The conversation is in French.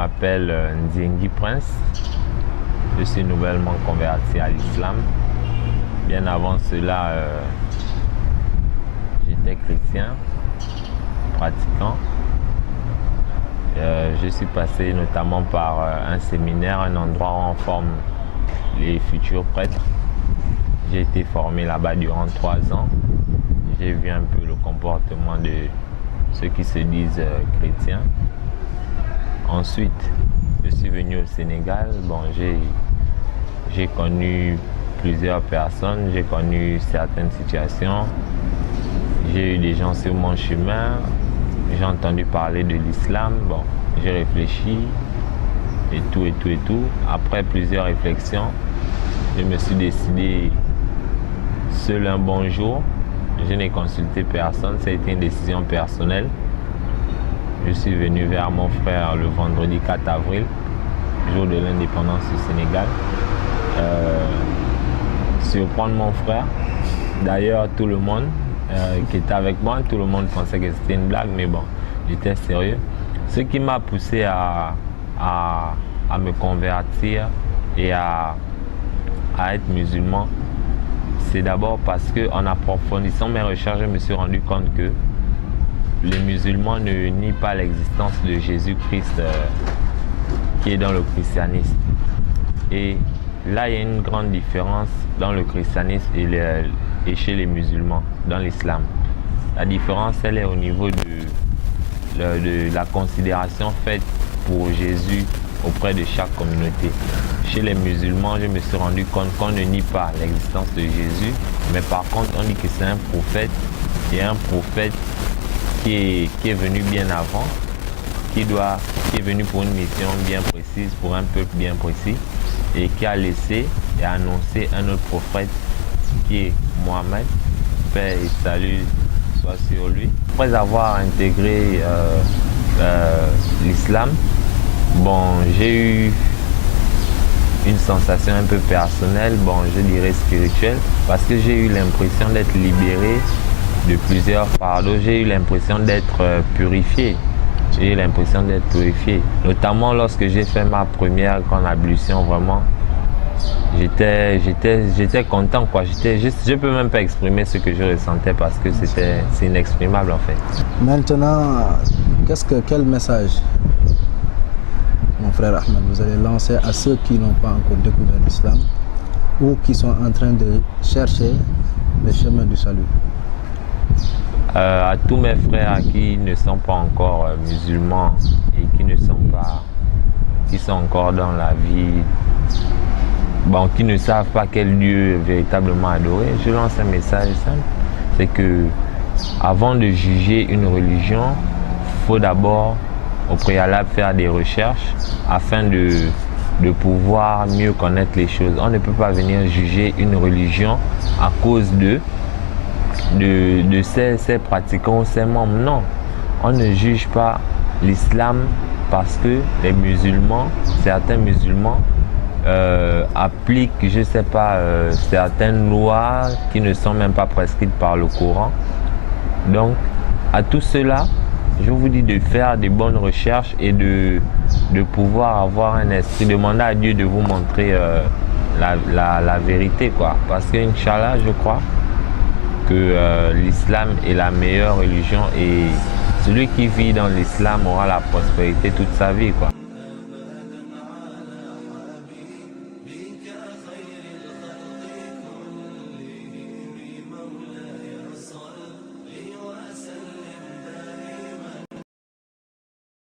m'appelle Nziengi Prince. Je suis nouvellement converti à l'islam. Bien avant cela, j'étais chrétien, pratiquant. Je suis passé notamment par un séminaire, un endroit où on forme les futurs prêtres. J'ai été formé là-bas durant 3 ans. J'ai vu un peu le comportement de ceux qui se disent chrétiens. Ensuite, je suis venu au Sénégal. Bon, j'ai connu plusieurs personnes, j'ai connu certaines situations. J'ai eu des gens sur mon chemin. J'ai entendu parler de l'islam. Bon, j'ai réfléchi et tout. Après plusieurs réflexions, je me suis décidé seul un bon jour. Je n'ai consulté personne, ça a été une décision personnelle. Je suis venu vers mon frère le vendredi 4 avril, jour de l'indépendance du Sénégal. Surprendre mon frère. D'ailleurs, tout le monde qui était avec moi, tout le monde pensait que c'était une blague, mais bon, j'étais sérieux. Ce qui m'a poussé à me convertir et à être musulman, c'est d'abord parce qu'en approfondissant mes recherches, je me suis rendu compte que les musulmans ne nient pas l'existence de Jésus-Christ qui est dans le christianisme. Et là, il y a une grande différence dans le christianisme et chez les musulmans, dans l'islam. La différence, elle est au niveau de la considération faite pour Jésus auprès de chaque communauté. Chez les musulmans, je me suis rendu compte qu'on ne nie pas l'existence de Jésus, mais par contre, on dit que c'est un prophète, et un prophète qui est venu bien avant, qui est venu pour une mission bien précise, pour un peuple bien précis, et qui a laissé et annoncé un autre prophète qui est Mohammed, paix et salut soit sur lui. Après avoir intégré l'islam, bon, j'ai eu une sensation un peu personnelle, bon, je dirais spirituelle, parce que j'ai eu l'impression d'être libéré de plusieurs fardeaux, j'ai eu l'impression d'être purifié. J'ai eu l'impression d'être purifié. Notamment lorsque j'ai fait ma première grande ablution, vraiment, j'étais content, quoi. Je peux même pas exprimer ce que je ressentais parce que c'est inexprimable en fait. Maintenant, quel message, mon frère Ahmed, vous allez lancer à ceux qui n'ont pas encore découvert l'islam ou qui sont en train de chercher le chemin du salut? À tous mes frères qui ne sont pas encore musulmans et qui sont encore dans la vie, bon, qui ne savent pas quel Dieu véritablement adorer, je lance un message simple, c'est que avant de juger une religion, il faut d'abord au préalable faire des recherches afin de pouvoir mieux connaître les choses. On ne peut pas venir juger une religion à cause de ses pratiquants ou ses membres. Non, on ne juge pas l'islam parce que les musulmans, certains musulmans appliquent, je sais pas, certaines lois qui ne sont même pas prescrites par le Coran. Donc, à tout cela, je vous dis de faire des bonnes recherches et de pouvoir avoir un esprit, demander à Dieu de vous montrer la vérité, quoi. Parce que, Inch'Allah, je crois que l'islam est la meilleure religion et celui qui vit dans l'islam aura la prospérité toute sa vie, quoi.